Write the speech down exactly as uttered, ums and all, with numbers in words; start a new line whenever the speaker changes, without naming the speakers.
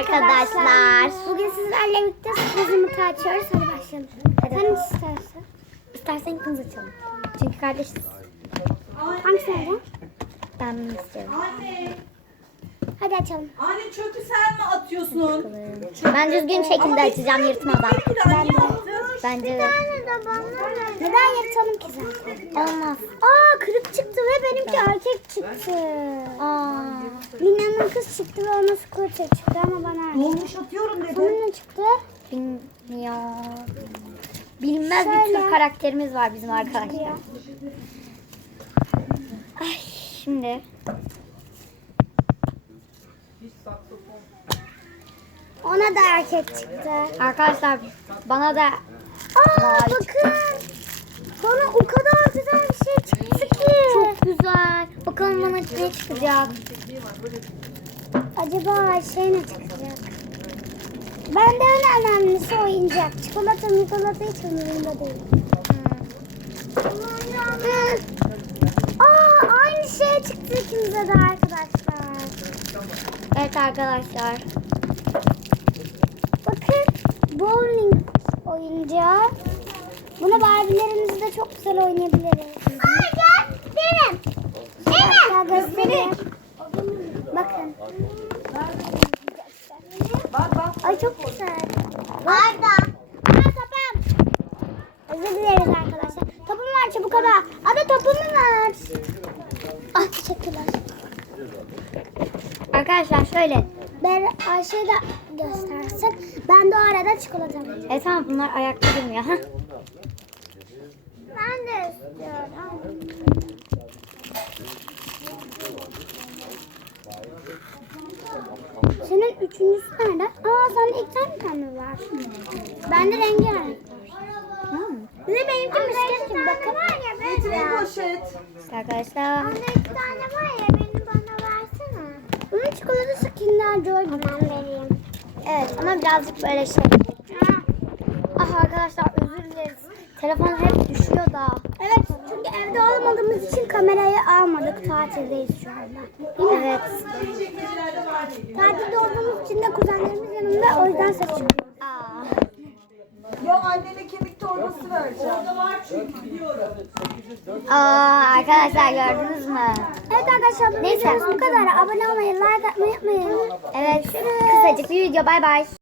arkadaşlar.
Bugün sizlerle birlikte sürpriz yumurta açıyoruz. Hadi başlayalım.
Hadi.
Sen istersen.
İstersen ikimiz açalım. Çünkü kardeşiz.
Hangisini alacaksın?
Ben bunu istiyorum.
Anne,
Hadi açalım.
anne çöpü sen mi atıyorsun?
Ben düzgün şekilde açacağım yırtmadan.
Ben de.
Bence de.
de bana Neden yırtalım ki zaten?
Olmaz.
Aa kırık çıktı ve benimki erkek çıktı.
Aa.
Lina'nın kız çıktı ve onun scooter çıktı ama bana erkek.
Dolmuş atıyorum dedi.
Onun ne çıktı?
Bilmiyorum. Bilmez bir
Şöyle.
tür karakterimiz var bizim arkadaşlar.
Ya.
Ay şimdi.
Ona da erkek çıktı.
Arkadaşlar bana da
Aa
Mavi
bakın. Bana o kadar güzel bir şey çıktı ki.
çok güzel. Bakalım bana ne çıkacak.
Acaba şey ne çıkacak? Bende en önemlisi oyuncak. Çikolata mikolata hiç umurumda değil. Hı. Aa aynı şey çıktı ikimize de arkadaşlar.
Evet arkadaşlar.
Bakın bowling oyuncağı. Bunu Barbie'lerimizde çok güzel oynayabiliriz. Aa gel benim. Benim. Göstereyim. Bakın.
Bak bak.
Ay çok güzel. Arda. Aa topum. Özür dileriz arkadaşlar. Topum var çabuk ada. Ada topumu ver. Ah teşekkürler.
Arkadaşlar şöyle.
Ben Ayşe'ye de göstersin. Ben de o arada çikolata vereceğim.
Evet tamam bunlar ayakta durmuyor. Hah.
Ben de istiyorum. Senin üçüncüsü nerede? Aa sende iki tane tane var. Bende rengarenk var.
Hmm.
Bir de benimki misket gibi bakın. Var ya
Getirin poşet.
İşte arkadaşlar.
Bende iki tane var ya beni bana versene. Bunun çikolatası Kinder Joy. Ben vereyim.
Evet ama birazcık böyle şey. Ah arkadaşlar özür dileriz. Telefon hep düşüyor da.
Evet çünkü evde olmadığımız için kamerayı almadık. Tatildeyiz şu anda. Değil mi?
Evet.
Çekmecelerde var dedi.
Tatilde olduğumuz için de kuzenlerimiz yanımda o yüzden ses çıkıyor.
Aa.
Ya annene kemik torbası vereceğim. Orada var çünkü biliyorum.
Aa arkadaşlar gördünüz mü?
Evet arkadaşlar bu
Neyse.
videomuz bu kadar. Abone olmayı, like atmayı unutmayın.
Evet kısacık bir video bay bay.